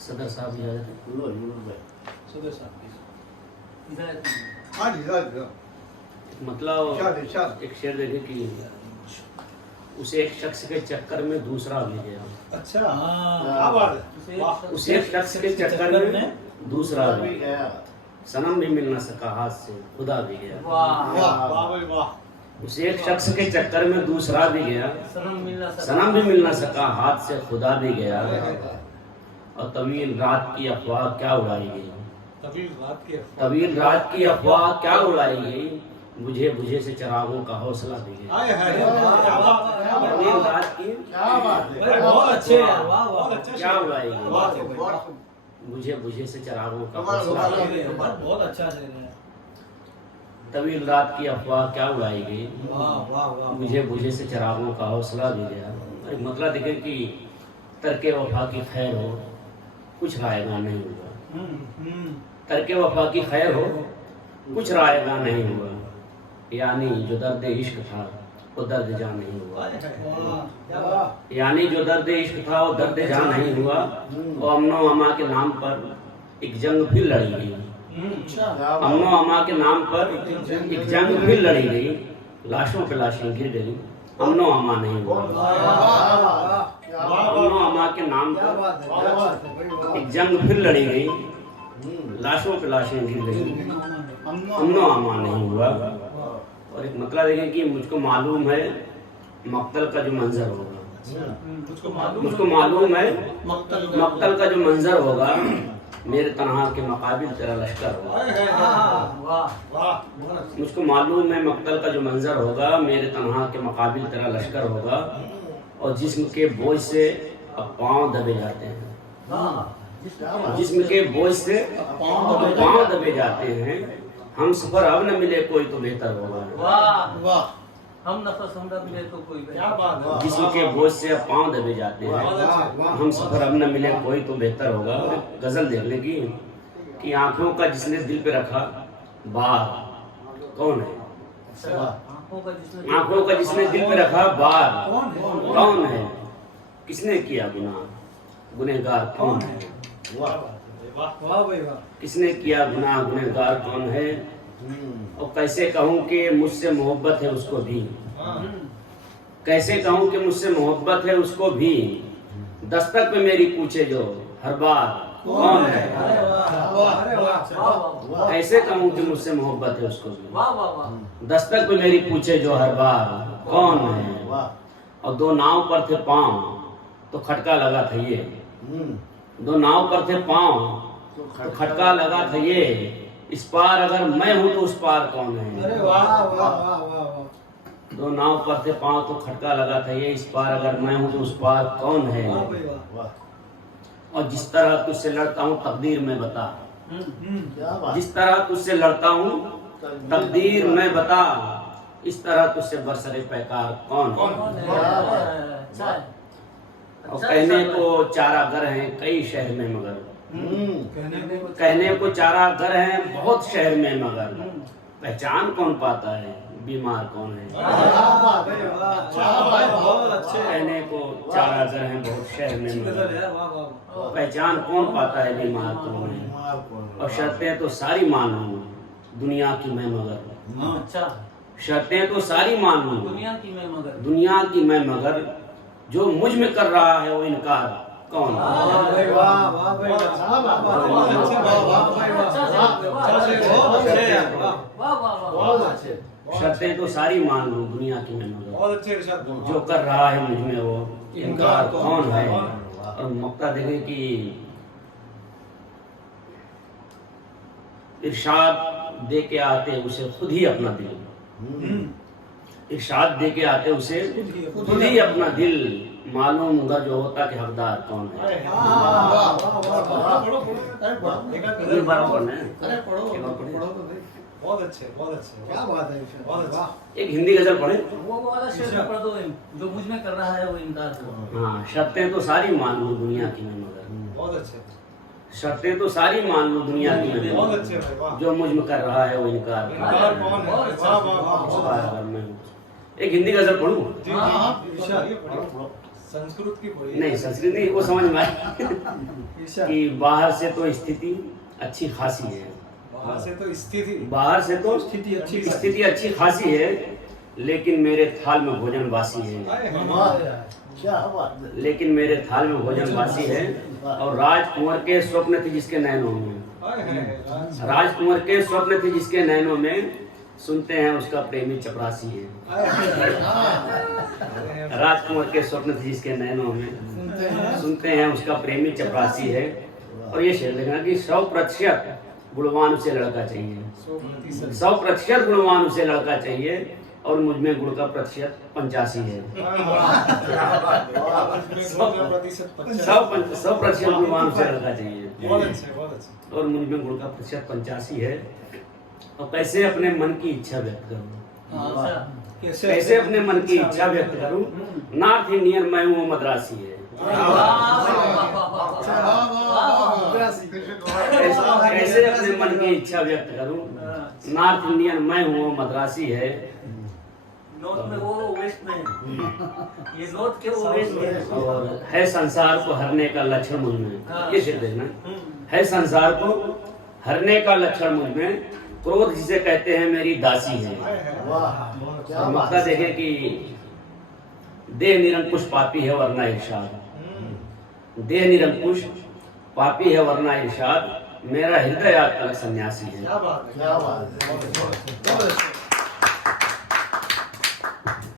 सदर साहब सदर साहब मतलब एक शेर देखे कि उसे एक शख्स के चक्कर में दूसरा भी गया। अच्छा क्या बात है, उसे एक शख्स के चक्कर में दूसरा भी गया, सनम भी मिल न सका हाथ से खुदा भी गया। वाह। उसे एक शख्स के चक्कर में दूसरा भी गया, सनम भी मिल न सका हाथ से खुदा भी गया। और तवील रात की अफवाह क्या उड़ाई गई, तवील रात की अफवाह क्या उड़ाई गई, बुझे बुझे से चरागों का हौसला भी गया। तवील रात की बहुत अच्छे क्या उड़ाई गई, बुझे बुझे से चरागों का हौसला भी गया। बहुत अच्छा है। तवील रात की अफवाह क्या उड़ाई गई, बुझे बुझे से चरागों का हौसला भी गया। एक मतलब देखें कि तर्के वफा की खैर हो कुछ रायगा नहीं हुआ, तर्के वफा की खैर हो कुछ रायगा नहीं हुआ, यानी जो दर्द इश्क था वो दर्द जान नहीं हुआ, यानी जो दर्द इश्क था वो दर्द जान नहीं हुआ। और अमनो अमा के नाम पर एक जंग फिर लड़ी गई, अमनो अमा के नाम पर एक जंग फिर लड़ी गई, लाशों पे लाशें गिर गई, अमनो अमा नहीं हुआ। अमनो अमा के नाम पर एक जंग फिर लड़ी गई, लाशों पे लाशें गिर गई, अमनो अमा नहीं हुआ। और एक मतलब देखें कि मुझको मालूम है मक्तल का जो मंजर होगा, मुझको मालूम है मक्तल का जो मंजर होगा, मेरे तनहा के मुकाबिल तेरा लश्कर होगा। मुझको मालूम है मक्तल का जो मंजर होगा, मेरे तनहा के मुकाबिल तेरा लश्कर होगा। और जिस्म के बोझ से अब पाँव दबे जाते हैं, जिस्म के बोझ से पाँव दबे जाते हैं, हम सफर अब न मिले कोई तो बेहतर होगा। हम नफस हमरा मिले तो कोई क्या बात है। जिस्म के बोझ से अब पाँव दबे जाते हैं, हम सफर अब न मिले कोई तो बेहतर होगा। गजल देख लेगी कि आंखों का जिसने दिल पे रखा बार कौन है, आंखों का जिसने दिल पे रखा बार कौन है, किसने किया गुनाह गुनहगार कौन है, किसने किया गुनाह गुनहगार कौन है। और कैसे कहूँ कि मुझसे मोहब्बत है उसको भी, कैसे कहूँ कि मुझसे मोहब्बत है उसको भी, दस्तक पे मेरी पूछे जो हर बार कौन है, ऐसे कहूँ कि मुझसे मोहब्बत है उसको भी, दस्तक पे मेरी पूछे जो हर बार कौन है। और दो नाव पर थे पाँव तो खटका लगा था ये, दो नाव पर थे पाँव तो खटका लगा था ये, इस पार अगर मैं हूँ तो उस पार कौन है। दो नाव पर थे पाँव तो खटका लगा था ये, इस पार अगर मैं हूँ तो उस पार कौन है। और जिस तरह तुझसे लड़ता हूँ तकदीर में बता, जिस तरह तुझसे लड़ता हूँ तकदीर में बता, इस तरह तुझसे बरसरे पैकार कौन है। और कहने को चारा घर हैं कई शहर में मगर, कहने को चारा घर हैं बहुत शहर में मगर, पहचान कौन पाता है बीमार कौन है। कहने को चारा घर हैं बहुत शहर में मगर, पहचान कौन पाता है बीमार कौन है। और शर्तें तो सारी मान लूँ दुनिया की मैं मगर, शर्तें तो सारी मान लूँ दुनिया की मैं मगर, जो मुझ में कर रहा है वो इनकार कौन। शर्तें तो सारी मान लूं दुनिया की मैं मगर, जो कर रहा है मुझ में वो इनकार कौन है। और मक्ता देखें कि इरशाद दे के आते उसे खुद ही अपना दिल, इरशाद दे के आते उसे खुद ही अपना दिल, मालूम होगा जो होता कि हकदार कौन है। बहुत अच्छे क्या बात है, बहुत अच्छा। एक हिंदी गजल पढ़े, वो वाला शेर पढ़ दो, जो मुझ में कर रहा है वो इनकार करो। हाँ, शर्तें तो सारी मान लूं दुनिया की मैं मगर, बहुत अच्छे। शर्तें तो सारी मान लूं दुनिया की मैं बहुत मगर, अच्छे भाई, वाह। जो मुझ में कर रहा है वो इनकार इनकार कौन है? वाह, वाह, वाह, वाह। एक हिंदी गजल पढ़ूं। जी हाँ, इरशाद। संस्कृत की कोई नहीं संस्कृत नहीं, वो समझ में आया ईर्ष्या। कि बाहर से तो स्थिति अच्छी खासी है, बाहर से तो स्थिति बाहर से तो स्थिति अच्छी स्थिति अच्छी खासी है, लेकिन मेरे थाल में भोजन बासी है। आए हैं। क्या बात है। लेकिन मेरे थाल में भोजन बासी है। और राजकुंवर के स्वप्न थे जिसके नैनों में, आए हैं। राजकुंवर के स्वप्न थे जिसके नैनों में, सुनते हैं उसका प्रेमी चपरासी है। आए हैं। राजकुंवर के स्वप्न थे जिसके नैनों में, सुनते हैं उसका प्रेमी चपरासी है। और ये शेर लिखना कि 100% गुणवान उसे लड़का चाहिए, 100%। 100% गुणवान उसे लड़का चाहिए, और मुझ में गुण का प्रतिशत 85 है। 100% गुणवान उसे लड़का चाहिए, बहुत अच्छे बहुत अच्छे। और मुझ में गुण का प्रतिशत 85 है। और कैसे अपने मन की इच्छा व्यक्त करूं, हाँ, अच्छा। कैसे अपने मन की इच्छा व्यक्त करूं, नॉर्थ इंडियन मैं हूँ मद्रासी है। कैसे अपने मन की इच्छा व्यक्त करूं, नॉर्थ इंडियन मैं हूँ मद्रासी है। नॉर्थ में वो वेस्ट में है। ये नॉर्थ के वो वेस्ट में है। और है संसार को हरने का लक्षण मुझ में, ये शेर देखना, है संसार को हरने का लक्षण मुझ में, क्रोध जिसे कहते हैं मेरी दासी है। वाह क्या और बात मक्का है। देखे कि देह निरंकुश पापी है वरना इरशाद, देह निरंकुश पापी है वरना इरशाद, मेरा हृदय आज तक सन्यासी है। क्या बात है। क्या बात है। बहुत अच्छे।